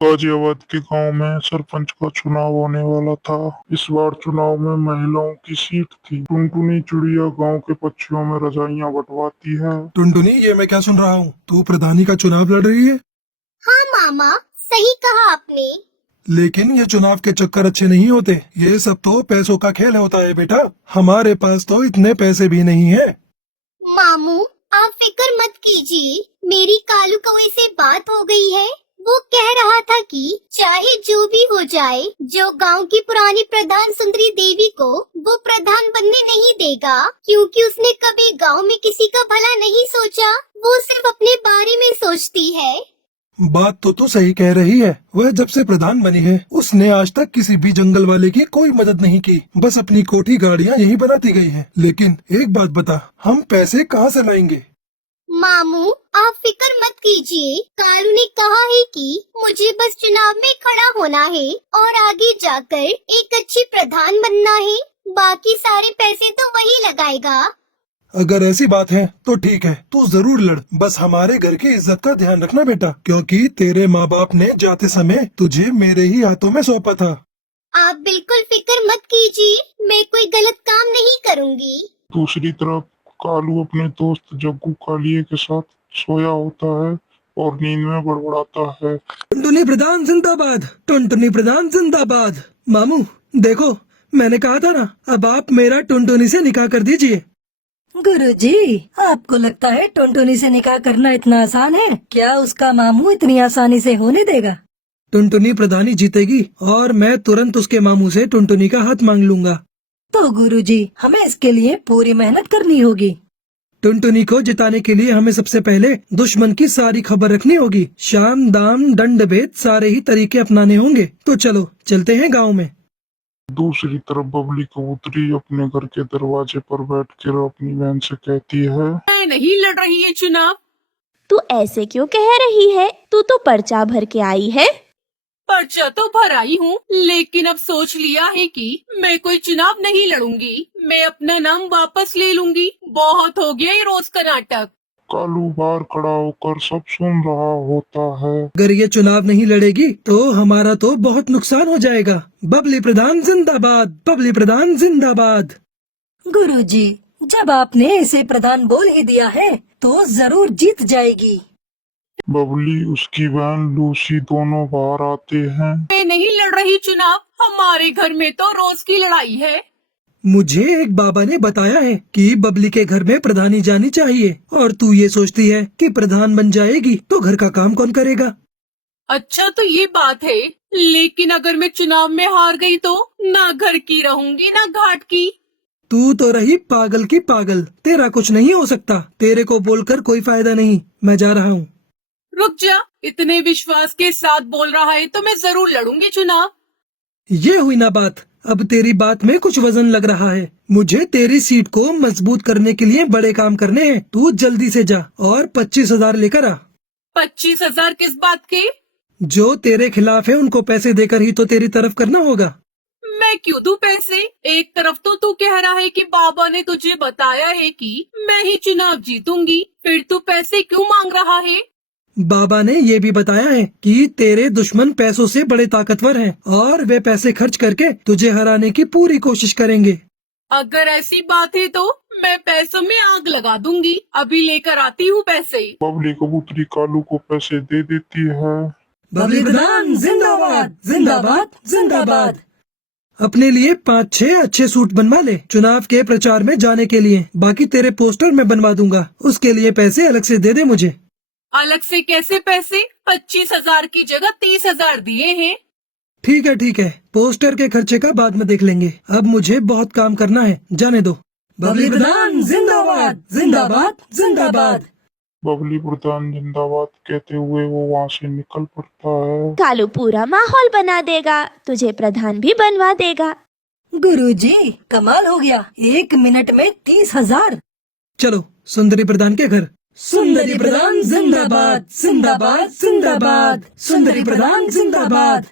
गाजियाबाद के गांव में सरपंच का चुनाव होने वाला था। इस बार चुनाव में महिलाओं की सीट थी। टुनटुनी चिड़िया गांव के पक्षियों में रजाइयां बंटवाती है। टुनटुनी, ये मैं क्या सुन रहा हूँ? तू प्रधानी का चुनाव लड़ रही है? हाँ मामा, सही कहा आपने। लेकिन ये चुनाव के चक्कर अच्छे नहीं होते। ये सब तो पैसों का खेल होता है बेटा। हमारे पास तो इतने पैसे भी नहीं है। मामू, आप फिक्र मत कीजिए। मेरी कालू कौवे से बात हो गई है। वो कह रहा था कि चाहे जो भी हो जाए, जो गांव की पुरानी प्रधान सुंदरी देवी को वो प्रधान बनने नहीं देगा, क्योंकि उसने कभी गांव में किसी का भला नहीं सोचा। वो सिर्फ अपने बारे में सोचती है। बात तो तू सही कह रही है। वह जब से प्रधान बनी है, उसने आज तक किसी भी जंगल वाले की कोई मदद नहीं की। बस अपनी कोठी गाड़ियाँ यही बनाती गई है। लेकिन एक बात बता, हम पैसे कहाँ से लाएंगे? मामू, आप फिक्र मत कीजिए। कालू ने कहा है कि मुझे बस चुनाव में खड़ा होना है और आगे जाकर एक अच्छी प्रधान बनना है। बाकी सारे पैसे तो वही लगाएगा। अगर ऐसी बात है तो ठीक है, तू जरूर लड़। बस हमारे घर की इज्जत का ध्यान रखना बेटा, क्योंकि तेरे माँ बाप ने जाते समय तुझे मेरे ही हाथों में सौंपा था। आप बिल्कुल फिक्र मत कीजिए, मैं कोई गलत काम नहीं करूँगी। दूसरी तरफ कालू अपने दोस्त जग्गू कालिए के साथ सोया होता है और नींद में बड़बड़ाता है। टुनटुनी प्रधान जिंदाबाद, टुनटुनी प्रधान जिंदाबाद। मामू देखो, मैंने कहा था ना, अब आप मेरा टुनटुनी से निकाह कर दीजिए। गुरुजी, आपको लगता है टुनटुनी से निकाह करना इतना आसान है? क्या उसका मामू इतनी आसानी से होने देगा? टुनटुनी प्रधानी जीतेगी और मैं तुरंत उसके मामू से टुनटुनी का हाथ मांग लूंगा। तो गुरुजी, हमें इसके लिए पूरी मेहनत करनी होगी। टुनटुनी को जिताने के लिए हमें सबसे पहले दुश्मन की सारी खबर रखनी होगी। शाम दाम दंड भेद सारे ही तरीके अपनाने होंगे। तो चलो चलते हैं गाँव में। दूसरी तरफ बबली कबूतरी अपने घर के दरवाजे पर बैठकर अपनी बहन से कहती है, मैं नहीं लड़ रही है चुनाव। तू ऐसे क्यों कह रही है? तू तो पर्चा भर के आई है। पर्चा तो भर आई हूँ, लेकिन अब सोच लिया है कि मैं कोई चुनाव नहीं लड़ूंगी। मैं अपना नाम वापस ले लूंगी। बहुत हो गया ये रोज का नाटक। कालू बाहर खड़ा होकर सब सुन रहा होता है। अगर ये चुनाव नहीं लड़ेगी तो हमारा तो बहुत नुकसान हो जाएगा। बबली प्रधान जिंदाबाद, बबली प्रधान जिंदाबाद। गुरुजी, जब आपने इसे प्रधान बोल ही दिया है तो जरूर जीत जाएगी। बबली उसकी बहन लूसी दोनों बाहर आते हैं। मैं नहीं लड़ रही चुनाव। हमारे घर में तो रोज की लड़ाई है। मुझे एक बाबा ने बताया है कि बबली के घर में प्रधानी जानी चाहिए, और तू ये सोचती है कि प्रधान बन जाएगी तो घर का काम कौन करेगा? अच्छा तो ये बात है, लेकिन अगर मैं चुनाव में हार गई तो ना घर की रहूंगी ना घाट की। तू तो रही पागल की पागल। तेरा कुछ नहीं हो सकता। तेरे को बोलकर कोई फायदा नहीं। मैं जा रहा हूँ। रुक जा, इतने विश्वास के साथ बोल रहा है तो मैं जरूर लड़ूंगी चुनाव। ये हुई ना बात। अब तेरी बात में कुछ वजन लग रहा है। मुझे तेरी सीट को मजबूत करने के लिए बड़े काम करने हैं। तू जल्दी से जा और 25,000 लेकर आ। 25,000 किस बात के? जो तेरे खिलाफ है उनको पैसे देकर ही तो तेरी तरफ करना होगा। मैं क्यों दूं पैसे? एक तरफ तो तू कह रहा है कि बाबा ने तुझे बताया है कि मैं ही चुनाव जीतूंगी, फिर तू पैसे क्यों मांग रहा है? बाबा ने ये भी बताया है कि तेरे दुश्मन पैसों से बड़े ताकतवर हैं और वे पैसे खर्च करके तुझे हराने की पूरी कोशिश करेंगे। अगर ऐसी बात है तो मैं पैसों में आग लगा दूंगी। अभी लेकर आती हूँ पैसे। बबली कबूतरी कालू को पैसे दे देती है। बबली प्रधान जिंदाबाद, जिंदाबाद, जिंदाबाद। अपने लिए 5-6 अच्छे सूट बनवा ले चुनाव के प्रचार में जाने के लिए। बाकी तेरे पोस्टर मैं बनवा दूंगा। उसके लिए पैसे अलग से दे दे मुझे। अलग से कैसे पैसे? 25,000 की जगह 30,000 दिए हैं। ठीक है ठीक है, पोस्टर के खर्चे का बाद में देख लेंगे। अब मुझे बहुत काम करना है, जाने दो। बबली प्रधान जिंदाबाद, जिंदाबाद, जिंदाबाद। बबली प्रधान जिंदाबाद कहते हुए वो वहाँ से निकल पड़ता है। कालू पूरा माहौल बना देगा, तुझे प्रधान भी बनवा देगा। गुरुजी, कमाल हो गया। 1 मिनट में 30,000। चलो सुंदरी प्रधान के घर। सुंदरी प्रधान जिंदाबाद, जिंदाबाद, जिंदाबाद। सुंदरी प्रधान जिंदाबाद।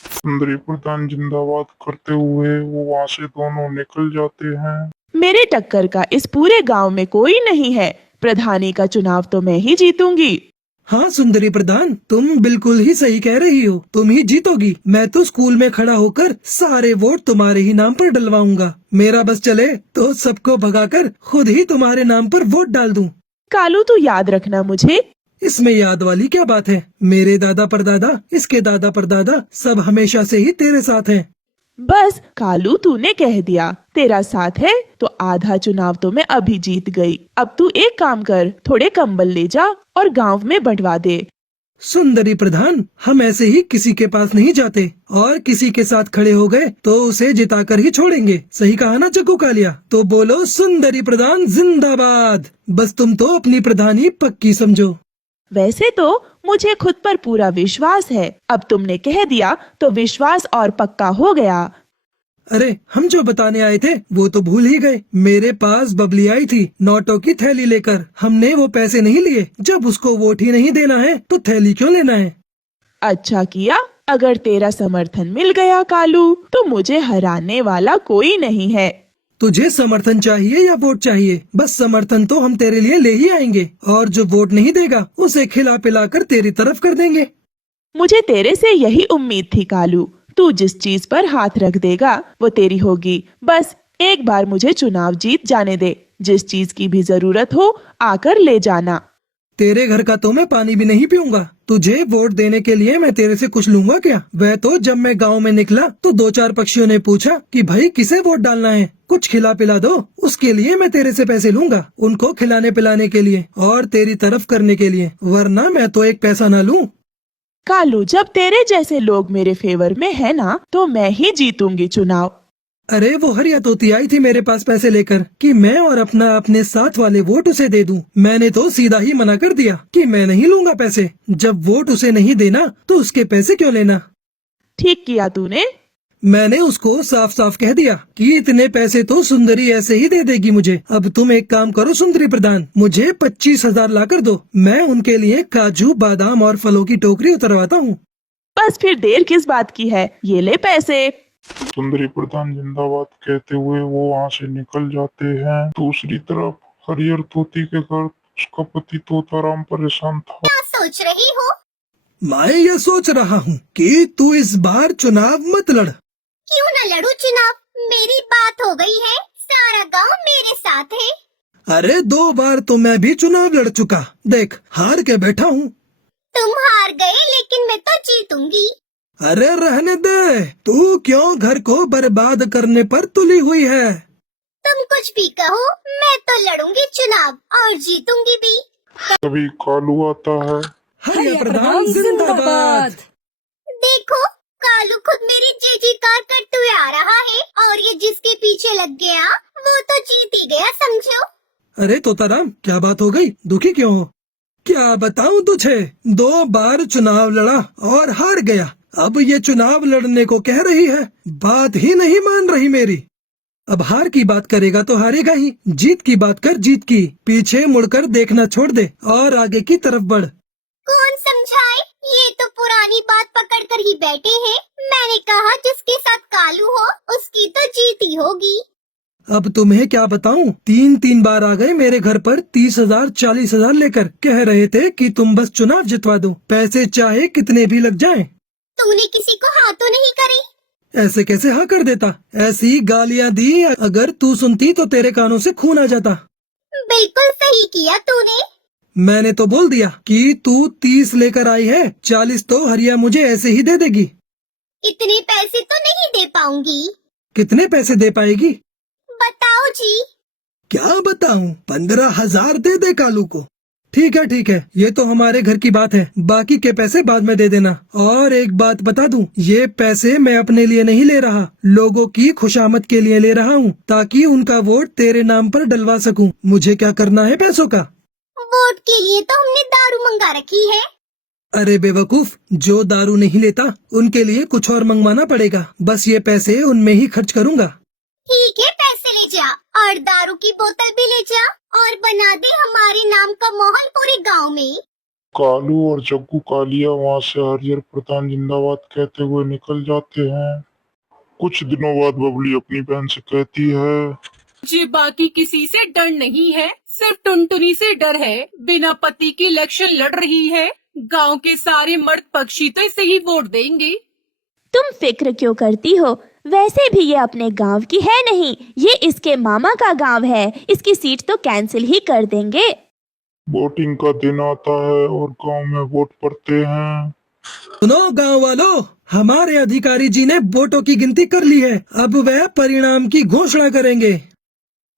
सुंदरी प्रधान जिंदाबाद करते हुए वो वहाँ से दोनों निकल जाते हैं। मेरे टक्कर का इस पूरे गांव में कोई नहीं है। प्रधानी का चुनाव तो मैं ही जीतूंगी। हाँ सुंदरी प्रधान, तुम बिल्कुल ही सही कह रही हो, तुम ही जीतोगी। मैं तो स्कूल में खड़ा होकर सारे वोट तुम्हारे ही नाम पर डलवाऊंगा। मेरा बस चले तो सबको भगाकर खुद ही तुम्हारे नाम पर वोट डाल दूं। कालू तू याद रखना मुझे। इसमें याद वाली क्या बात है? मेरे दादा परदादा, इसके दादा परदादा सब हमेशा से ही तेरे साथ हैं। बस कालू तूने कह दिया तेरा साथ है तो आधा चुनाव तो मैं अभी जीत गई। अब तू एक काम कर, थोड़े कंबल ले जा और गांव में बंटवा दे। सुंदरी प्रधान, हम ऐसे ही किसी के पास नहीं जाते और किसी के साथ खड़े हो गए तो उसे जिताकर ही छोड़ेंगे। सही कहा ना जग्गू कालिया? तो बोलो सुंदरी प्रधान जिंदाबाद। बस तुम तो अपनी प्रधानी पक्की समझो। वैसे तो मुझे खुद पर पूरा विश्वास है, अब तुमने कह दिया तो विश्वास और पक्का हो गया। अरे हम जो बताने आए थे वो तो भूल ही गए। मेरे पास बबली आई थी नोटों की थैली लेकर, हमने वो पैसे नहीं लिए। जब उसको वोट ही नहीं देना है तो थैली क्यों लेना है? अच्छा किया, अगर तेरा समर्थन मिल गया कालू तो मुझे हराने वाला कोई नहीं है। तुझे समर्थन चाहिए या वोट चाहिए? बस समर्थन तो हम तेरे लिए ले ही आएंगे और जो वोट नहीं देगा उसे खिला पिला कर तेरी तरफ कर देंगे। मुझे तेरे से यही उम्मीद थी कालू, तू जिस चीज पर हाथ रख देगा वो तेरी होगी। बस एक बार मुझे चुनाव जीत जाने दे, जिस चीज की भी जरूरत हो आकर ले जाना। तेरे घर का तो मैं पानी भी नहीं पीऊंगा। तुझे वोट देने के लिए मैं तेरे से कुछ लूंगा क्या? वह तो जब मैं गांव में निकला तो 2-4 पक्षियों ने पूछा कि भाई किसे वोट डालना है, कुछ खिला पिला दो। उसके लिए मैं तेरे से पैसे लूंगा, उनको खिलाने पिलाने के लिए और तेरी तरफ करने के लिए, वरना मैं तो एक पैसा न लूं। कालू, जब तेरे जैसे लोग मेरे फेवर में है ना तो मैं ही जीतूंगी चुनाव। अरे वो हरिया तोती आई थी मेरे पास पैसे लेकर कि मैं और अपने साथ वाले वोट उसे दे दूं। मैंने तो सीधा ही मना कर दिया कि मैं नहीं लूंगा पैसे। जब वोट उसे नहीं देना तो उसके पैसे क्यों लेना? ठीक किया तूने। मैंने उसको साफ साफ कह दिया कि इतने पैसे तो सुंदरी ऐसे ही दे देगी मुझे। अब तुम एक काम करो सुंदरी प्रधान, मुझे 25,000 ला कर दो। मैं उनके लिए काजू बादाम और फलों की टोकरी उतरवाता हूँ। बस फिर देर किस बात की है, ये ले पैसे। सुंदरी प्रधान जिंदाबाद कहते हुए वो वहाँ से निकल जाते हैं। दूसरी तरफ हरियर तोती के घर उसका पति तोताराम परेशान था। क्या सोच रही हो? मैं यह सोच रहा हूँ कि तू इस बार चुनाव मत लड़। क्यों न लड़ू चुनाव? मेरी बात हो गई है, सारा गांव मेरे साथ है। अरे 2 बार तो मैं भी चुनाव लड़ चुका, देख हार के बैठा हूँ। तुम हार गए लेकिन मैं तो जीतूंगी। अरे रहने दे, तू क्यों घर को बर्बाद करने पर तुली हुई है? तुम कुछ भी कहो, मैं तो लड़ूंगी चुनाव और जीतूंगी भी। तभी कालू आता है। हरिया प्रधान जिंदाबाद। देखो, कालू खुद मेरी जी कार करते हुए आ रहा है और ये जिसके पीछे लग गया वो तो जीत ही गया समझो। अरे तोताराम, क्या बात हो गई? दुखी क्यों हो? क्या बताऊं तुझे, 2 बार चुनाव लड़ा और हार गया। अब ये चुनाव लड़ने को कह रही है, बात ही नहीं मान रही मेरी। अब हार की बात करेगा तो हारेगा ही, जीत की बात कर जीत की। पीछे मुड़कर देखना छोड़ दे और आगे की तरफ बढ़। कौन समझाए? ये तो पुरानी बात पकड़ कर ही बैठे हैं। मैंने कहा जिसके साथ कालू हो उसकी तो जीत ही होगी। अब तुम्हें क्या बताऊं, 3 बार आ गए मेरे घर पर 30,000 40,000 लेकर। कह रहे थे कि तुम बस चुनाव जितवा दो, पैसे चाहे कितने भी लग जाएं। तूने किसी को हाँ तो नहीं करी? ऐसे कैसे हाँ कर देता? ऐसी गालियां दी, अगर तू सुनती तो तेरे कानों से खून आ जाता। बिल्कुल सही किया तूने। मैंने तो बोल दिया कि तू 30 लेकर आई है, 40 तो हरिया मुझे ऐसे ही दे देगी। इतने पैसे तो नहीं दे पाऊंगी। कितने पैसे दे पाएगी? बताओ जी। क्या बताऊं? 15,000 दे दे कालू को। ठीक है, ये तो हमारे घर की बात है, बाकी के पैसे बाद में दे देना। और एक बात बता दूं, ये पैसे मैं अपने लिए नहीं ले रहा, लोगों की खुशामद के लिए ले रहा हूँ, ताकि उनका वोट तेरे नाम पर डलवा सकूं। मुझे क्या करना है पैसों का? वोट के लिए तो हमने दारू मंगा रखी है। अरे बेवकूफ, जो दारू नहीं लेता उनके लिए कुछ और मंगवाना पड़ेगा। बस ये पैसे उनमें ही खर्च करूँगा। ठीक है, पैसे ले जा और दारू की बोतल भी ले जा और बना दे हमारे नाम का माहौल पूरे गांव में। कालू और जग्गू कालिया वहाँ से हरियर प्रधान जिंदाबाद कहते हुए निकल जाते हैं। कुछ दिनों बाद बबली अपनी बहन से कहती है, मुझे बाकी किसी से डर नहीं है, सिर्फ टुनटुनी से डर है। बिना पति की इलेक्शन लड़ रही है, गांव के सारे मर्द पक्षी तो इसे ही वोट देंगे। तुम फिक्र क्यों करती हो? वैसे भी ये अपने गांव की है नहीं, ये इसके मामा का गांव है। इसकी सीट तो कैंसिल ही कर देंगे। वोटिंग का दिन आता है और गांव में वोट पड़ते हैं। सुनो गांव वालों, हमारे अधिकारी जी ने वोटों की गिनती कर ली है। अब वह परिणाम की घोषणा करेंगे।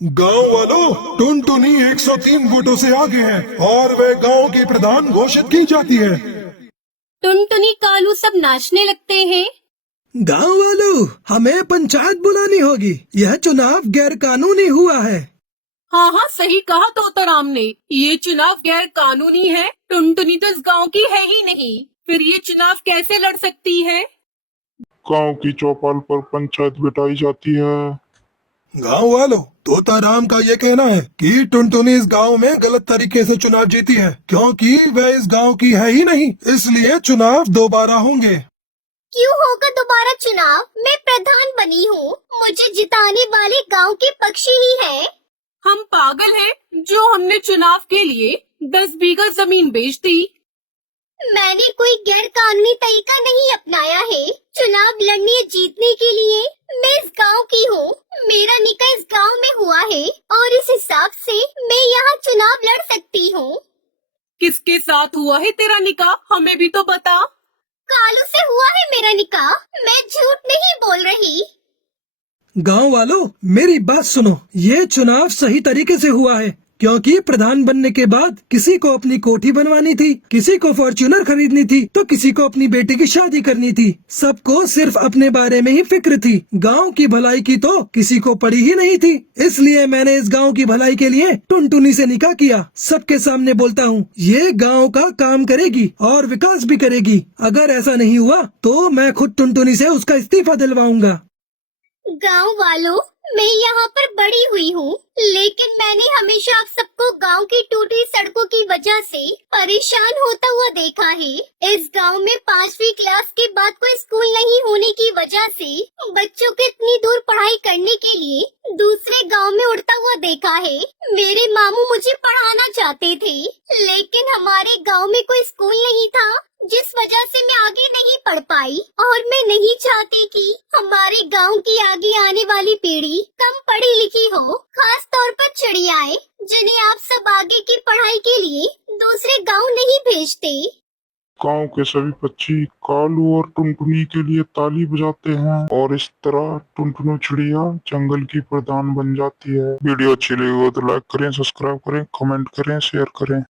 गांव वालों, टुनटुनी 103 वोटों से आगे है और वह गांव की प्रधान घोषित की जाती है। टुनटुनी कालू सब नाचने लगते हैं। गांव वालों, हमें पंचायत बुलानी होगी। यह चुनाव गैर कानूनी हुआ है। हाँ हाँ, सही कहा तोताराम ने। ये चुनाव गैर कानूनी है। टुनटुनी तो इस गांव की है ही नहीं, फिर ये चुनाव कैसे लड़ सकती है? गांव की चौपाल पर पंचायत बिठाई जाती है। गांव वालों, तोताराम का ये कहना है कि टुनटुनी इस गांव में गलत तरीके से चुनाव जीती है, क्योंकि वह इस गांव की है ही नहीं, इसलिए चुनाव दोबारा होंगे। क्यों होगा दोबारा चुनाव? मैं प्रधान बनी हूँ, मुझे जिताने वाले गांव के पक्षी ही हैं। हम पागल हैं जो हमने चुनाव के लिए 10 बीघा जमीन बेच दी। मैंने कोई गैर कानूनी तरीका नहीं अपनाया है। चुनाव लड़ने जीतने के लिए मैं इस गांव की हूँ। मेरा निकाह इस गांव में हुआ है और इस हिसाब से मैं यहाँ चुनाव लड़ सकती हूँ। किसके साथ हुआ है तेरा निकाह? हमें भी तो बता। कालू से हुआ है मेरा निकाह, मैं झूठ नहीं बोल रही। गांव वालों, मेरी बात सुनो। ये चुनाव सही तरीके से हुआ है, क्योंकि प्रधान बनने के बाद किसी को अपनी कोठी बनवानी थी, किसी को फॉर्च्यूनर खरीदनी थी, तो किसी को अपनी बेटी की शादी करनी थी। सबको सिर्फ अपने बारे में ही फिक्र थी। गांव की भलाई की तो किसी को पड़ी ही नहीं थी। इसलिए मैंने इस गांव की भलाई के लिए टुनटुनी से निकाह किया। सबके सामने बोलता हूँ, ये गांव का काम करेगी और विकास भी करेगी। अगर ऐसा नहीं हुआ तो मैं खुद टुनटुनी से उसका इस्तीफा दिलवाऊंगा। गांव वालों, मैं यहाँ पर बड़ी हुई हूँ, लेकिन मैंने हमेशा आप सबको गांव की टूटी सड़कों की वजह से परेशान होता हुआ देखा है। इस गांव में 5वीं क्लास के बाद कोई स्कूल नहीं होने की वजह से बच्चों को इतनी दूर पढ़ाई करने के लिए दूसरे गांव में उड़ता हुआ देखा है। मेरे मामू मुझे पढ़ाना चाहते थे, लेकिन हमारे गाँव में कोई स्कूल नहीं था, जिस वजह से मैं आगे नहीं पढ़ पाई। और मैं नहीं चाहती कि हमारे गांव की आगे आने वाली पीढ़ी कम पढ़ी लिखी हो, खास तौर पर चिड़ियाएं, जिन्हें आप सब आगे की पढ़ाई के लिए दूसरे गांव नहीं भेजते। गांव के सभी पक्षी कालू और टुनटुनी के लिए ताली बजाते हैं और इस तरह टुनटुनी चिड़िया जंगल की प्रधान बन जाती है। वीडियो अच्छी लगी हो तो लाइक करें, सब्सक्राइब करें, कमेंट करें, शेयर करें।